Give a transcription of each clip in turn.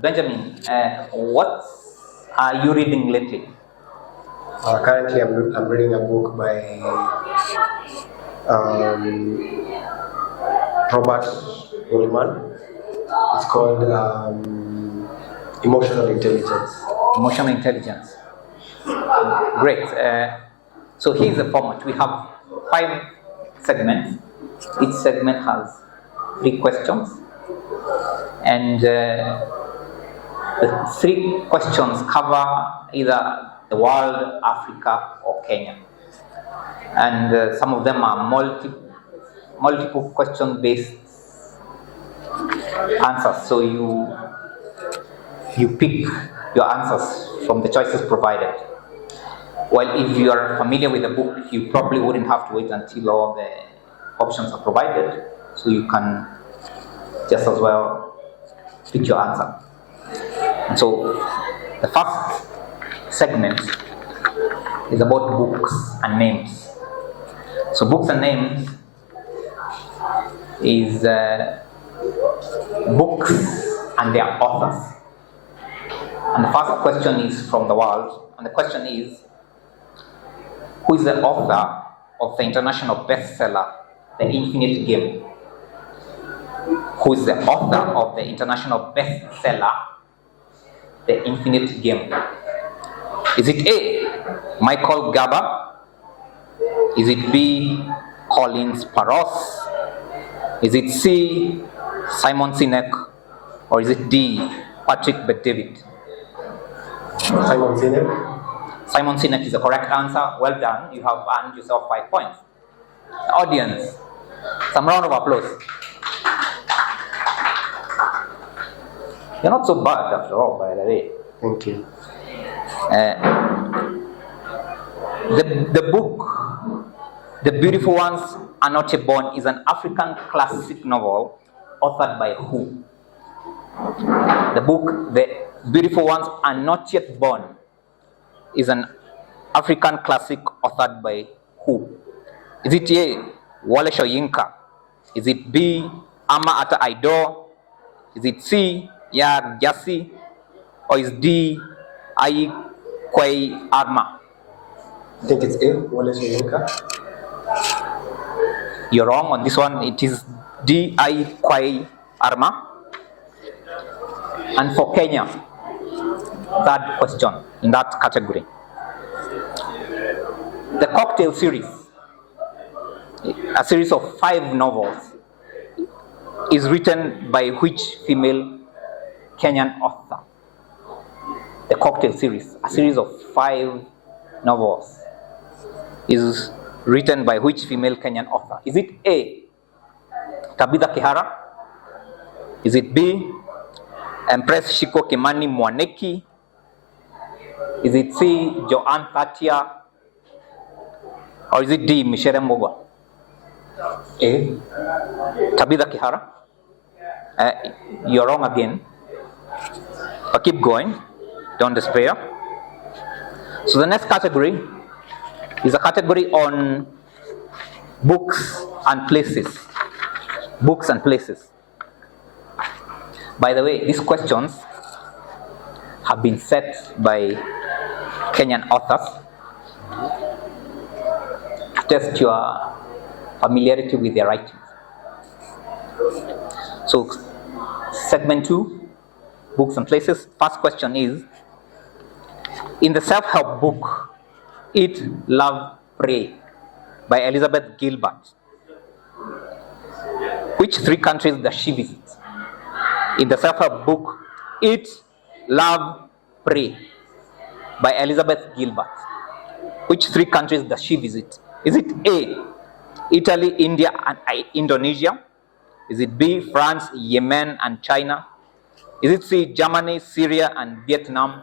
Benjamin, what are you reading lately? Currently, I'm reading a book by Robert Goldman. It's called Emotional Intelligence. Emotional intelligence. Great. So here's the format. We have 5 segments. Each segment has 3 questions. And the 3 questions cover either the world, Africa, or Kenya. And some of them are multiple question based answers. So you pick your answers from the choices provided. While if you are familiar with the book, you probably wouldn't have to wait until all the options are provided. So you can just as well pick your answer. And so the first segment is about books and names. So books and names is books and their authors. And the first question is from the world, and the question is, who is the author of the international bestseller, The Infinite Game? Who is the author of the international bestseller, The Infinite Game? Is it A, Michael Gerber? Is it B, Colin Sparrows? Is it C, Simon Sinek? Or is it D, Patrick Bet-David? Simon Sinek. Simon Sinek is the correct answer. Well done. You have earned yourself 5 points. Audience, some round of applause. You're not so bad after all, by the way. Thank you. The book, The Beautiful Ones Are Not Yet Born, is an African classic novel authored by who? The book, The Beautiful Ones Are Not Yet Born, is an African classic authored by who? Is it A, Wole Soyinka? Is it B, Ama Ata Aidoo? Is it C, Yaa Gyasi? Or is D, Ai Kwei Arma? I think it's A, Wole Soyinka. You're wrong on this one. It is D, Ai Kwei Arma. And for Kenya, third question in that category. The Cocktail series, a series of 5 novels, is written by which female Kenyan author? The Cocktail series, a series of 5 novels, is written by which female Kenyan author? Is it A, Tabitha Kihara? Is it B, Empress Shiko Kimani Mwaneki? Is it C, Joanne Thatia? Or is it D, Michelle Mbogo? A, Tabitha Kihara? You're wrong again. But keep going. Don't despair. So the next category is a category on books and places. Books and places. By the way, these questions have been set by Kenyan authors to test your familiarity with their writings. So, segment 2, books and places. First question is, in the self-help book, Eat, Love, Pray by Elizabeth Gilbert, which 3 countries does she visit? In the self-help book, Eat, Love, Pray by Elizabeth Gilbert, which 3 countries does she visit? Is it A, Italy, India, and Indonesia? Is it B, France, Yemen, and China? Is it C, Germany, Syria, and Vietnam?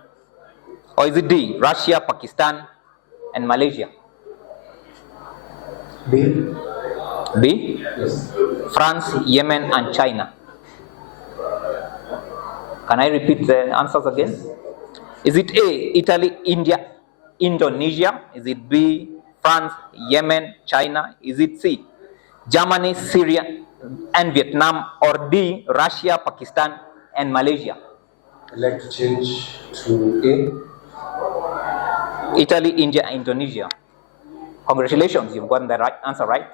Or is it D, Russia, Pakistan, and Malaysia? B. B? Yes. France, Yemen, and China. Can I repeat the answers again? Is it A, Italy, India, Indonesia? Is it B, France, Yemen, China? Is it C, Germany, Syria, and Vietnam? Or D, Russia, Pakistan, and Malaysia? I'd like to change to A. Italy, India, and Indonesia. Congratulations, you've gotten the right answer right.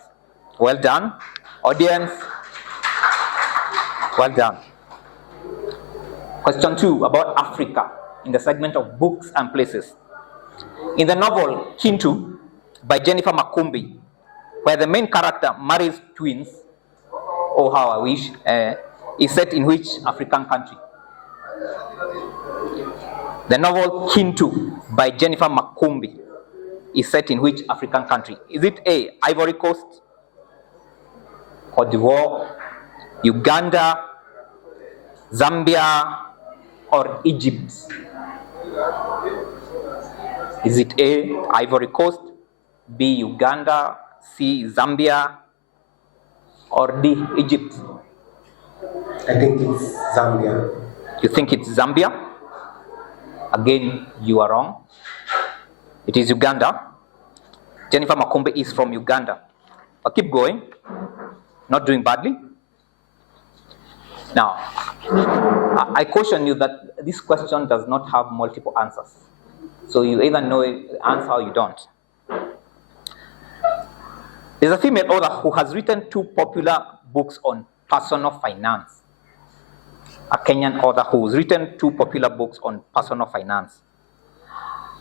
Well done. Audience, well done. Question 2 about Africa in the segment of books and places. In the novel Kintu by Jennifer Makumbi, where the main character marries twins, oh how I wish, is set in which African country? The novel Kintu by Jennifer Makumbi is set in which African country? Is it A, Ivory Coast, Cote d'Ivoire, Uganda, Zambia, or Egypt? Is it A, Ivory Coast, B, Uganda, C, Zambia, or D, Egypt? I think it's Zambia. You think it's Zambia? Again, you are wrong. It is Uganda. Jennifer Makumbi is from Uganda. But keep going. Not doing badly. Now, I caution you that this question does not have multiple answers. So you either know the answer or you don't. There's a female author who has written 2 popular books on personal finance. A Kenyan author who's written 2 popular books on personal finance.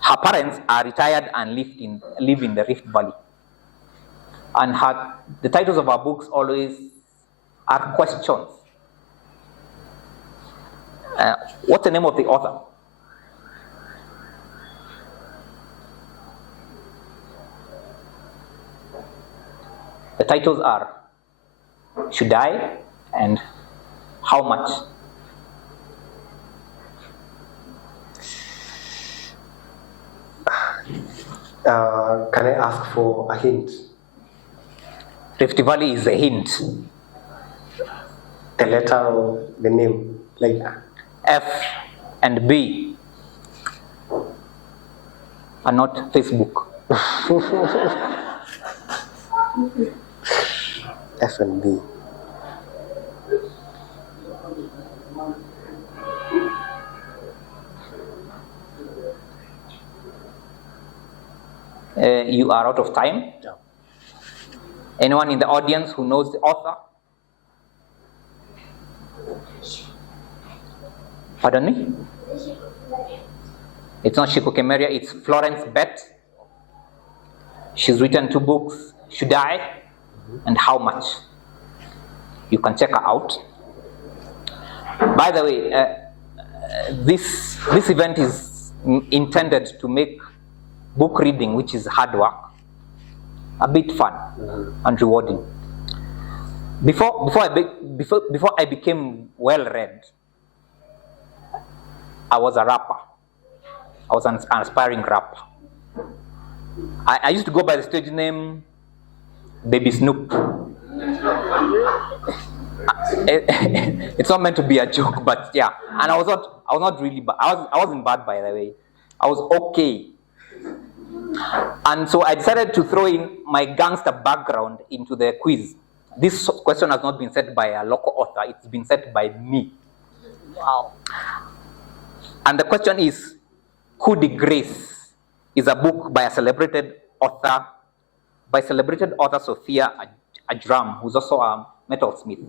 Her parents are retired and live in the Rift Valley. And the titles of her books always are questions. What's the name of the author? The titles are Should I and How Much? Can I ask for a hint? Rift Valley is a hint. The letter or the name, like F and B are not Facebook. F and B. You are out of time. Yeah. Anyone in the audience who knows the author? Pardon me? It's not Shiku Kemeria, it's Florence Bett. She's written 2 books, Should I and How Much? You can check her out. By the way, this event is intended to make book reading, which is hard work, a bit fun and rewarding. Before I became well-read, I was a rapper. I was an aspiring rapper. I used to go by the stage name Baby Snoop. It's not meant to be a joke, but yeah. And I was not really bad. I wasn't bad, by the way. I was okay. And so I decided to throw in my gangster background into the quiz. This question has not been set by a local author, it's been set by me. Wow. And the question is, Coup de Grace is a book by a celebrated author, Sophia Ajram, who's also a metalsmith.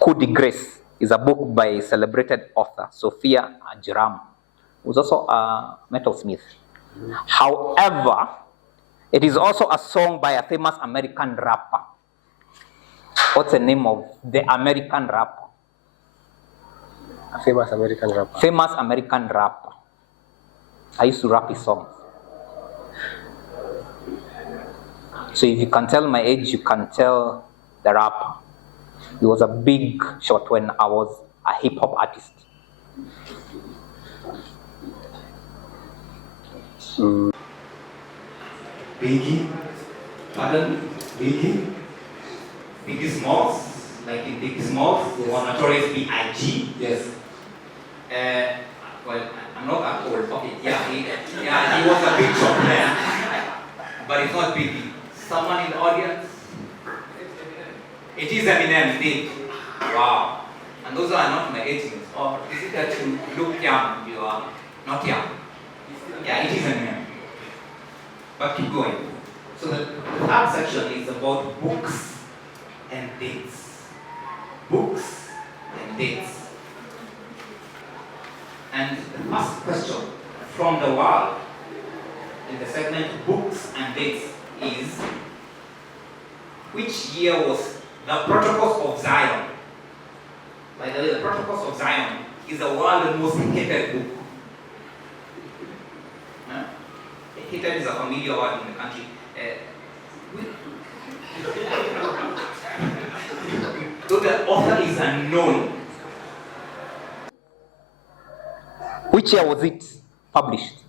Coup de Grace is a book by celebrated author, Sophia Ajram, who's also a metalsmith. However, it is also a song by a famous American rapper. What's the name of the American rapper? A famous American rapper. Famous American rapper. I used to rap his songs. So if you can tell my age, you can tell the rapper. He was a big shot when I was a hip-hop artist. Biggie, pardon? Biggie? Biggie Smalls, like in Biggie Smalls, yes. Or Notorious B.I.G. Yes. Well, I'm not that old. Okay, he was a big shot player, but it's not Biggie. Someone in the audience? It is Eminem, indeed. Wow. And those are not my 18s. Or is it that you look young, you are not young? Yeah, it is a name. But keep going. So the third section is about books and dates. Books and dates. And the first question from the world in the segment books and dates is, which year was the Protocols of Zion? By the way, the Protocols of Zion is the world's most hated book. Hated is a familiar word in the country. Though the author is unknown. Which year was it published?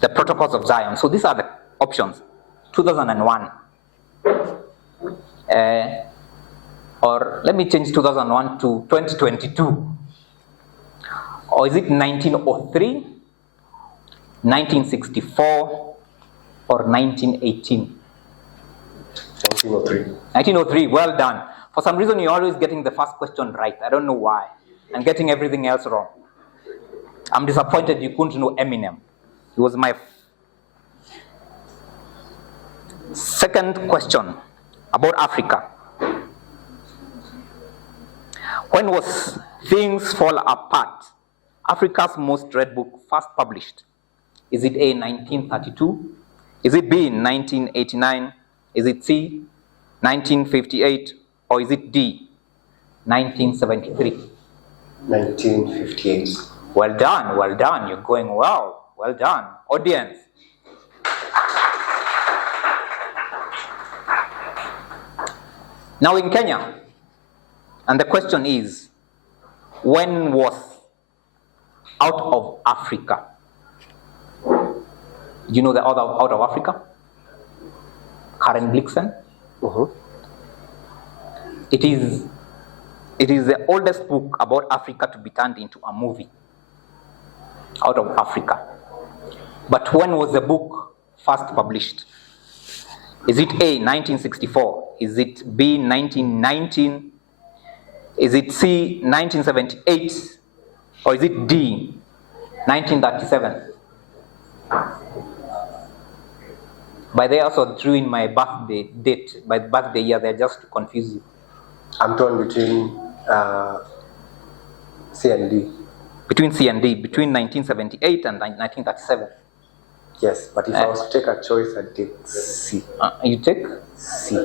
The Protocols of Zion. So these are the options. 2001. Or let me change 2001 to 2022. Or is it 1903, 1964, or 1918? 1903. 1903, well done. For some reason, you're always getting the first question right. I don't know why. And getting everything else wrong. I'm disappointed you couldn't know Eminem. He was my second question about Africa. When was Things Fall Apart, Africa's most read book, first published? Is it A, 1932? Is it B, 1989? Is it C, 1958? Or is it D, 1973? 1958. Well done, well done. You're going well. Well done. Audience. Now in Kenya, and the question is, when was Out of Africa? Do you know the author of Out of Africa? Karen Blixen. It is the oldest book about Africa to be turned into a movie. Out of Africa. But when was the book first published? Is it A, 1964? Is it B, 1919? Is it C, 1978? Or is it D, 1937? By the way, I also drew in my birthday date, by birthday year there, just to confuse you. I'm torn between C and D. Between C and D, between 1978 and 1937. Yes, but if I was to take a choice, I'd take C. You take? C.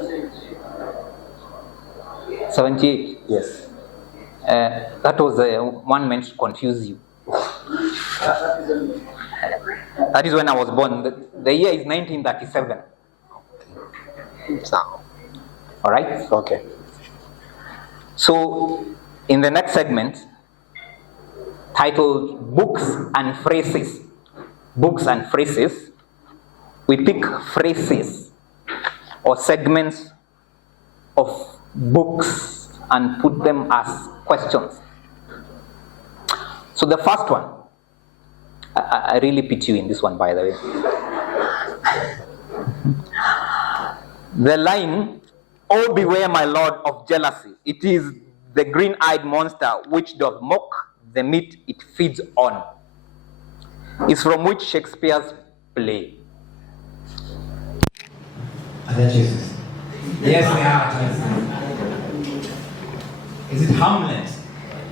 78. Yes. That was one meant to confuse you. That is when I was born. The year is 1937. So. All right? Okay. So, in the next segment, titled Books and Phrases. Books and Phrases. We pick phrases or segments of books and put them as questions. So the first one, I really pity you in this one, by the way. The line, "Oh, beware, my lord, of jealousy. It is the green-eyed monster which doth mock the meat it feeds on," is from which Shakespeare's play? Are there choices? Yes, there are choices. Is it Hamlet?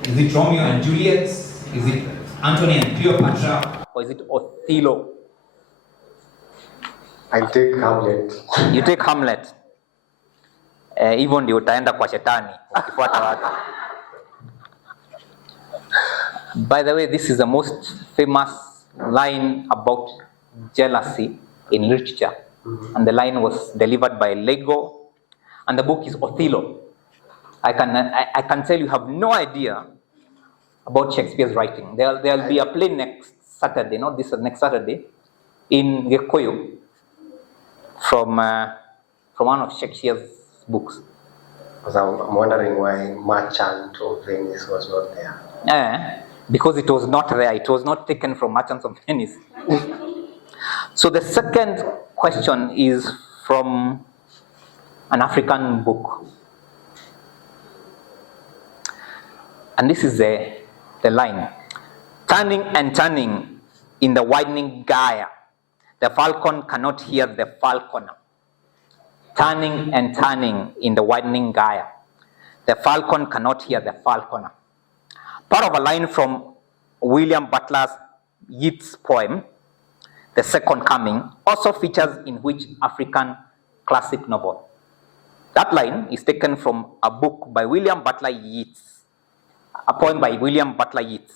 Is it Romeo and Juliet? Is it Antony and Cleopatra? Or is it Othello? I'll take Hamlet. You take Hamlet. Hivyo ndio utaenda kwa shetani ukifuata watu. By the way, this is the most famous line about jealousy in literature. And the line was delivered by Lego. And the book is Othello. I can tell you have no idea about Shakespeare's writing. There'll be a play next Saturday, not this next Saturday, in Gikuyu from one of Shakespeare's books. Because I'm wondering why Merchant of Venice was not there. Because it was not there. It was not taken from Merchants of Venice. So the second question is from an African book. And this is the line. Turning and turning in the widening gyre, the falcon cannot hear the falconer. Turning and turning in the widening gyre, the falcon cannot hear the falconer. Part of a line from William Butler Yeats' poem, The Second Coming, also features in which African classic novel? That line is taken from a book by William Butler Yeats, a poem by William Butler Yeats,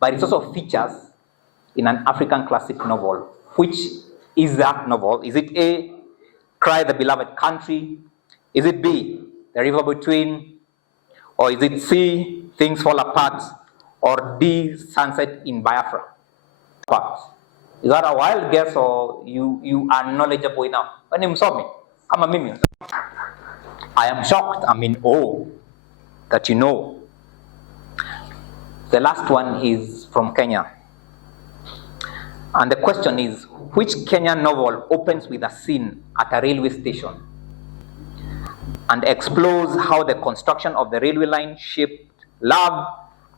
but it also features in an African classic novel. Which is that novel? Is it A, Cry the Beloved Country? Is it B, The River Between? Or is it C, Things Fall Apart? Or D, Sunset in Biafra? Is that a wild guess, or you are knowledgeable enough? My name is Msomi. Come on, Mimi. I am shocked. I'm in awe that you know. The last one is from Kenya. And the question is, which Kenyan novel opens with a scene at a railway station and explores how the construction of the railway line shaped love,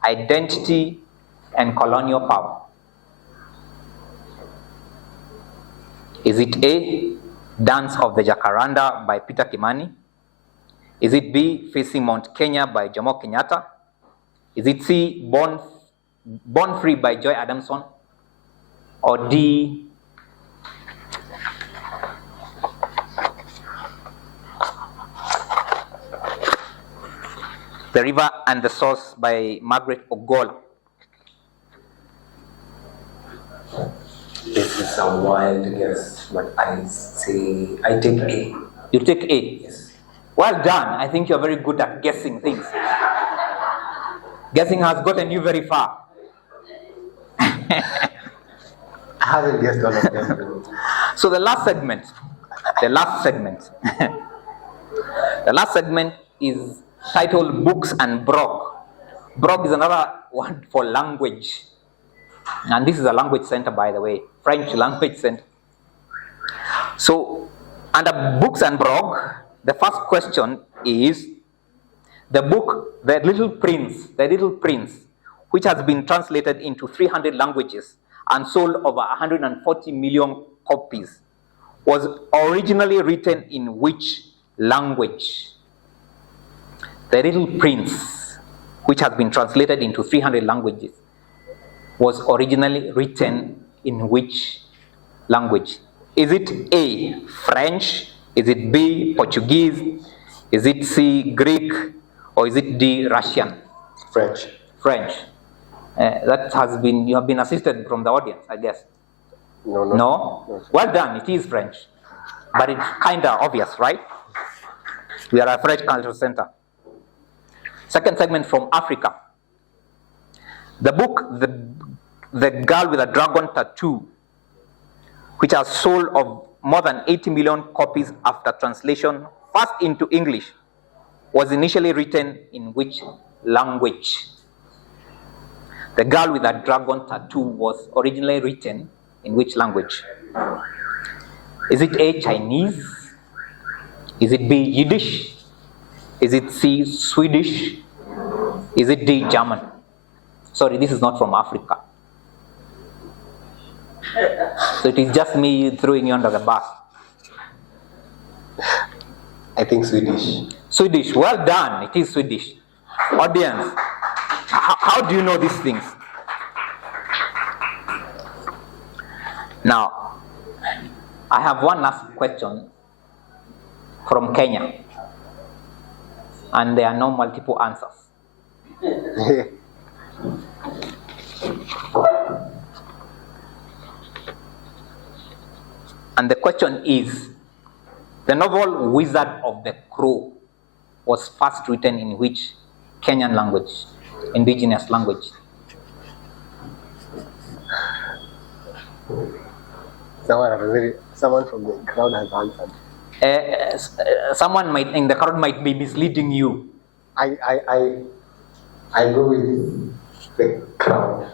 identity, and colonial power? Is it A, Dance of the Jacaranda by Peter Kimani? Is it B, Facing Mount Kenya by Jomo Kenyatta? Is it C, Born Free by Joy Adamson? Or D, The River and the Source by Margaret Ogola? This is a wild guess, but I take A. You take A? Yes. Well done. I think you're very good at guessing things. Guessing has gotten you very far. I haven't guessed all of them. So the last segment is titled Books and Brog. Brog is another word for language. And this is a language center, by the way, French language center. So under Books and Brog, the first question is the book, The Little Prince, which has been translated into 300 languages and sold over 140 million copies, was originally written in which language? The Little Prince, which has been translated into 300 languages, was originally written in which language? Is it A, French? Is it B, Portuguese? Is it C, Greek? Or is it D, Russian? French. You have been assisted from the audience, I guess. No? Well done, it is French. But it's kind of obvious, right? We are a French cultural center. Second segment from Africa. The book, The Girl with a Dragon Tattoo, which has sold of more than 80 million copies after translation first into English, was initially written in which language? The Girl with a Dragon Tattoo was originally written in which language? Is it A, Chinese? Is it B, Yiddish? Is it C, Swedish? Is it D, German? Sorry, this is not from Africa. So it is just me throwing you under the bus. I think Swedish. Swedish, well done, it is Swedish. Audience, how do you know these things? Now, I have one last question from Kenya, and there are no multiple answers. And the question is, the novel Wizard of the Crow was first written in which Kenyan language, indigenous language? Someone from the crowd has answered. Someone in the crowd might be misleading you. I go with the crowd.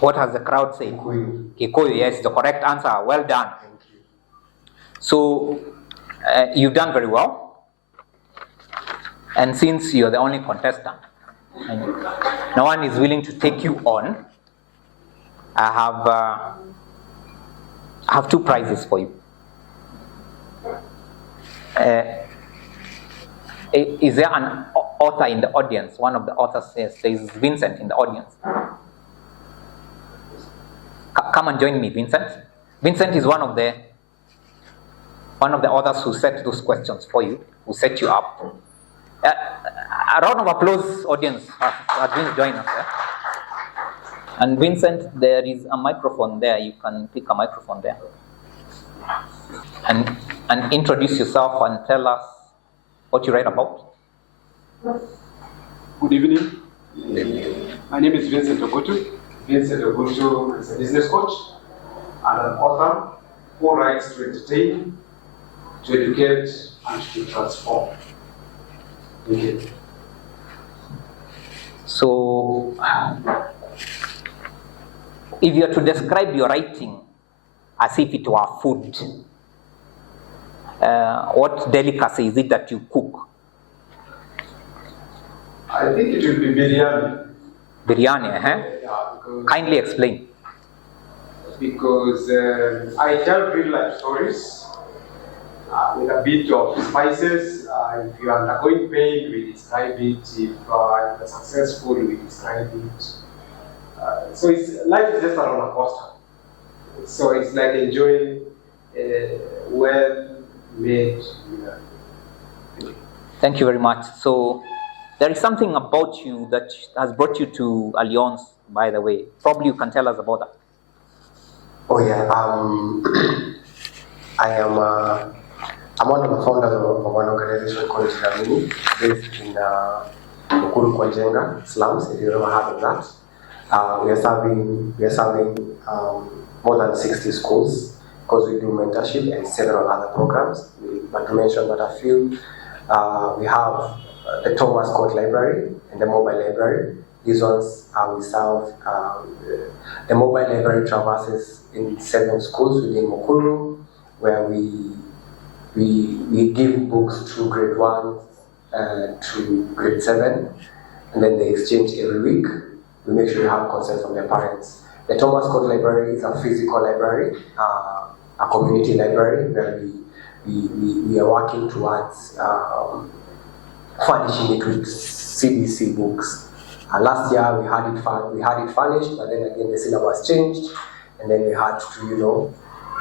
What has the crowd said? Kikuyu, yes, the correct answer. Well done. Thank you. So, you've done very well. And since you're the only contestant, and no one is willing to take you on, I have two prizes for you. Is there an author in the audience? One of the authors says there is Vincent in the audience. Come and join me, Vincent. Vincent is one of the authors who set those questions for you, who set you up. A round of applause, audience, as Vincent join us. And Vincent, there is a microphone there. You can pick a microphone there. And introduce yourself and tell us what you write about. Good evening. My name is Vincent Ogutu. Vincent Ogutu is a business coach and an author who writes to entertain, to educate, and to transform. Thank you. So, if you are to describe your writing as if it were food, what delicacy is it that you cook? I think it will be biryani. Biryani, Yeah, Kindly explain. Because I tell real life stories with a bit of spices. If you are undergoing pain, we describe it. If you are successful, we describe it. So life is just a roller coaster. So it's like enjoying well-made. Thank you very much. So, there is something about you that has brought you to Alliance, by the way. Probably you can tell us about that. Oh yeah, I'm one of the founders of an organization called Nyrobi, based in Mukuru Kwanjenga slums. If you ever heard of that, we are serving more than 60 schools because we do mentorship and several other programs. But to mention that a few, we have the Thomas Court Library and the mobile library. These ones we serve. The mobile library traverses in 7 schools within Mukuru, where we give books to grade 1 to grade 7, and then they exchange every week. We make sure you have consent from their parents. The Thomas Court Library is a physical library, a community library where we are working towards furnishing it with CBC books. Last year we had it furnished, but then again the syllabus changed, and then we had to,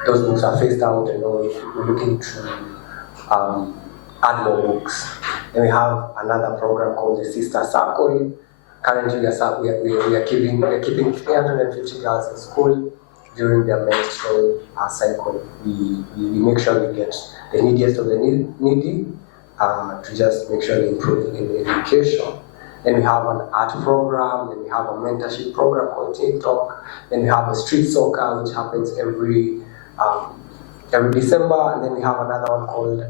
those books are phased out, and we're looking to add more books. Then we have another program called the Sister Circle. Currently we are keeping 350 girls in school during their menstrual cycle. We make sure we get the neediest of the needy to just make sure they improve in education. Then we have an art program, then we have a mentorship program called TikTok, then we have a street soccer which happens every December, and then we have another one called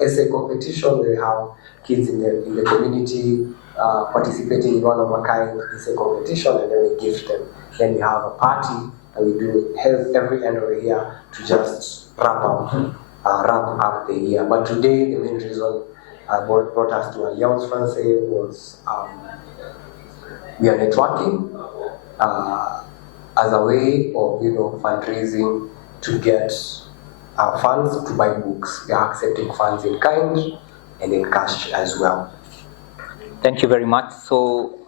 essay competition where we have kids in the community participating in one-of-a-kind essay competition, and then we gift them. Then we have a party, and we do every end of the year to just wrap up the year. But today, the main reason brought us to Alliance Française was we are networking as a way of fundraising to get funds to buy books. We are accepting funds in kind and in cash as well. Thank you very much. So,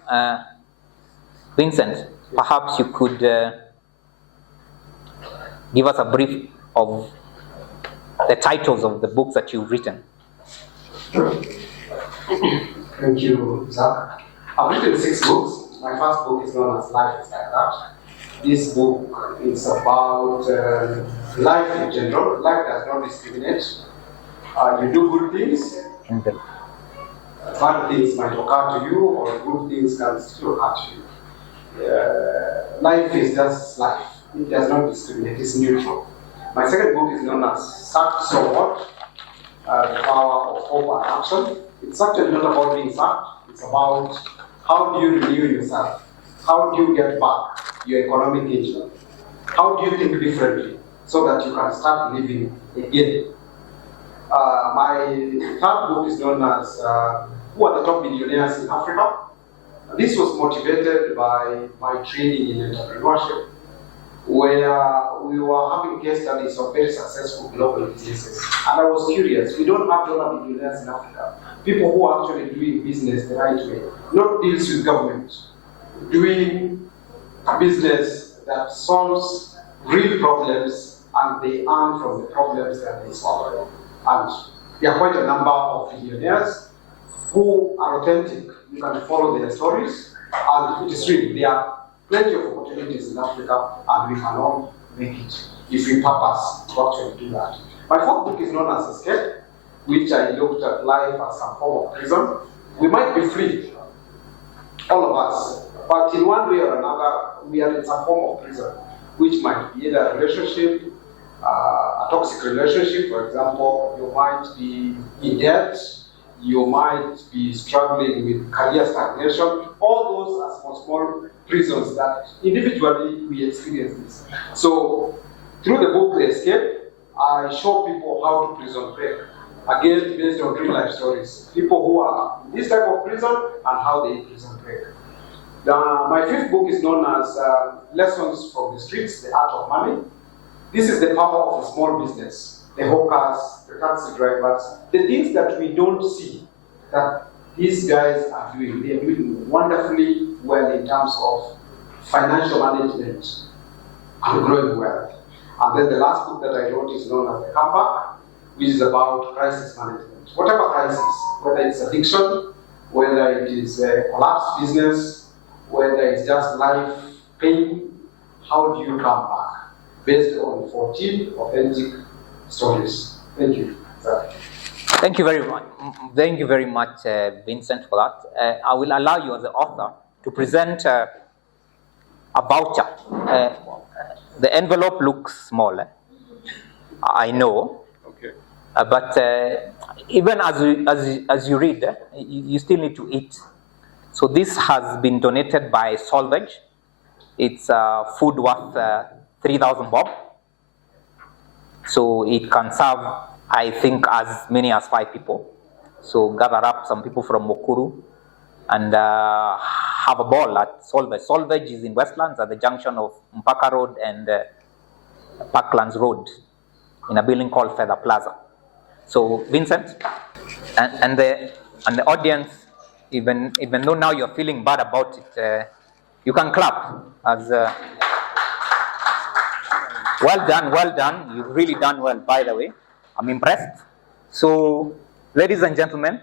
Vincent, perhaps you could give us a brief of the titles of the books that you've written. Thank you, Zach. I've written 6 books. My first book is known as Life is Like That. This book is about life in general. Life does not discriminate. You do good things, bad things might occur to you, or good things can still hurt you. Life is just life. It does not discriminate. It's neutral. My second book is known as Sacked So What? The Power of Hope and Action. It's actually not about being sacked. It's about how do you renew yourself? How do you get back your economic engine? How do you think differently so that you can start living again? My third book is known as Who Are the Top Millionaires in Africa? This was motivated by my training in entrepreneurship, where we were having case studies of very successful global businesses. And I was curious, we don't have dollar millionaires in Africa. People who are actually doing business the right way, not deals with government, doing business that solves real problems and they earn from the problems that they solve. And there are quite a number of millionaires who are authentic. You can follow their stories, and it is real. There are plenty of opportunities in Africa, and we can all make it if we purpose to actually do that. My fourth book is known as Escape, which I looked at life as some form of prison. We might be free, all of us, but in one way or another, we are in some form of prison, which might be either a relationship, a toxic relationship, for example. You might be in debt, you might be struggling with career stagnation. All those are small prisons that individually we experience this. So through the book, The Escape, I show people how to prison break. Again, based on real life stories. People who are in this type of prison and how they prison break. My fifth book is known as Lessons from the Streets, The Art of Money. This is the power of a small business. The hawkers, the taxi drivers, the things that we don't see that these guys are doing. They are doing wonderfully well in terms of financial management and growing wealth. And then the last book that I wrote is known as The Comeback, which is about crisis management. Whatever crisis, whether it's addiction, whether it is a collapsed business, whether it's just life pain, how do you come back? Based on 14 authentic stories. Thank you. Thank you very much. Thank you very much, Vincent, for that. I will allow you as the author to present a voucher. The envelope looks small, I know. Okay. But even as you read, you still need to eat. So this has been donated by Solvage. It's food worth 3,000 bob. So it can serve, I think, as many as 5 people. So gather up some people from Mukuru and have a ball at Solvage. Solvage is in Westlands at the junction of Mpaka Road and Parklands Road in a building called Feather Plaza. So Vincent and the audience, even though now you're feeling bad about it, you can clap as well done. You've really done well, by the way. I'm impressed. So, ladies and gentlemen,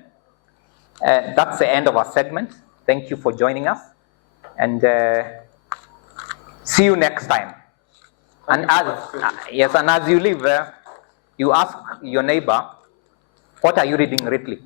that's the end of our segment. Thank you for joining us, and see you next time. And as you leave, you ask your neighbor, what are you reading lately?